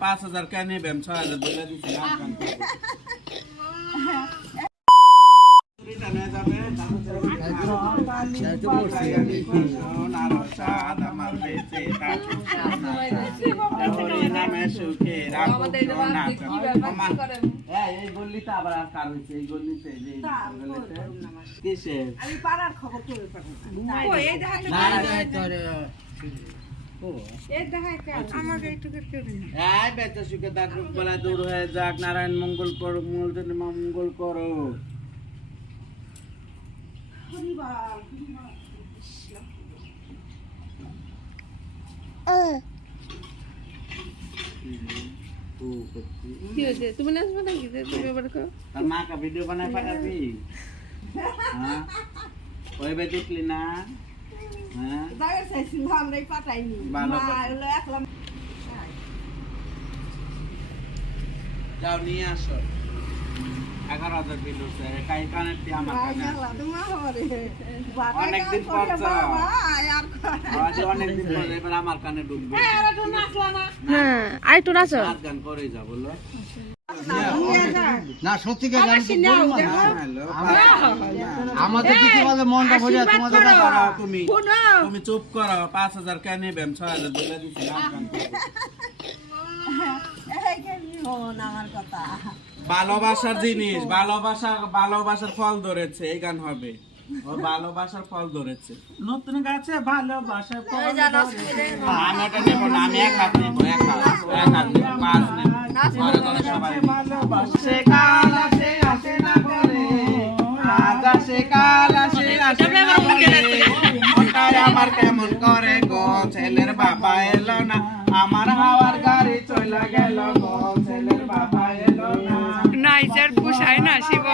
পাঁচ হাজার কেন নেবেন ছয় হাজার বলে দিচ্ছি এই গল্লিতে আবার আর কার হয়েছে? এই যে কিসের? আমি পাড়ার খবর করে পাঠাবো এই হয়ে নারায়ণ মঙ্গল করো মঙ্গল মঙ্গল করো করছি। কি হয়েছে তুমি নাচবে নাকি তুমি এবার করো তার ভিডিও বানায় পাঠাবি হ্যাঁ ওই বে দেখলি না হ্যাঁ দায়ের চাইছিল আমরাই পাঠাইনি মা হলো একলা যাও নিয়ে আসো এগারো হাজার বিল হচ্ছে কাই আমার অনেকদিন পর অনেকদিন পরে এবার আমার কানে ঢুকবে। হ্যাঁ আর একটু নাচো নাচ গান করেই যা বলল না না। হ্যালো আমাদের দিকে বলে মনটা ভরে যায়, তোমাদের তুমি তুমি চুপ করো পাঁচ হাজার কেন ছয় হাজার বলে দিচ্ছি নাচ আমার কথা। ভালোবাসার জিনিস ভালোবাসা ভালোবাসার ফল ধরেছে এই গান হবে। ভালোবাসার ফল ধরেছে। নতুন গাছে ভালোবাসার ফল আমি ওটা নেব না আমি এক হাত নেব এক হাত এক হাত নেব পাঁচ নেব। ঘরে ঘরে সবাই। সে কাল আসে আসে না বলে আজ আসে কাল আসে আসে না বলে আমার কেমন করে গো ছেলের বাবা এলো না আমার না নাইজার পোষায় না শিব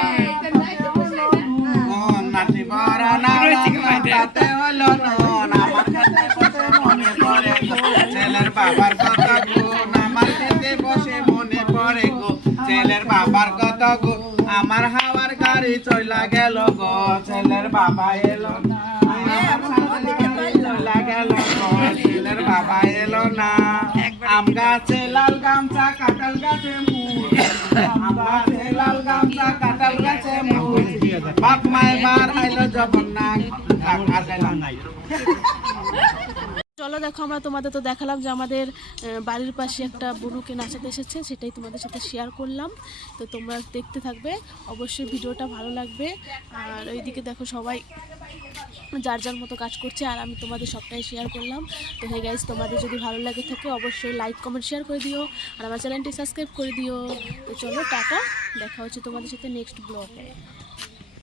বাবার কথা আমার খেতে বসে মনে পড়ে গো ছেলের বাবার কথা গো আমার হাওয়ার গাড়ি চইলা গেল গো ছেলের বাবা এলো না গেল গো ছেলের বাবা এলো না আম গাছে আম গাছে লাল গামছা কাঁঠাল গাছে মুড় বাপ মায় বার আইলো জগন্নাথ। আর নাই। চলো দেখো, আমরা তোমাদের তো দেখালাম যে আমাদের বাড়ির পাশে একটা বুনুকে নাচাতে এসেছে, সেটাই তোমাদের সাথে শেয়ার করলাম। তো তোমরা দেখতে থাকবে, অবশ্যই ভিডিওটা ভালো লাগবে। আর ওইদিকে দেখো সবাই যার যার মতো কাজ করছে, আর আমি তোমাদের সবটাই শেয়ার করলাম। তো হে গাইজ তোমাদের যদি ভালো লাগে থাকে, অবশ্যই লাইক কমেন্ট শেয়ার করে দিও। আর আমার চ্যানেলটি সাবস্ক্রাইব করে দিও। তো চলো, টাটা, দেখা হচ্ছে তোমাদের সাথে নেক্সট ব্লগে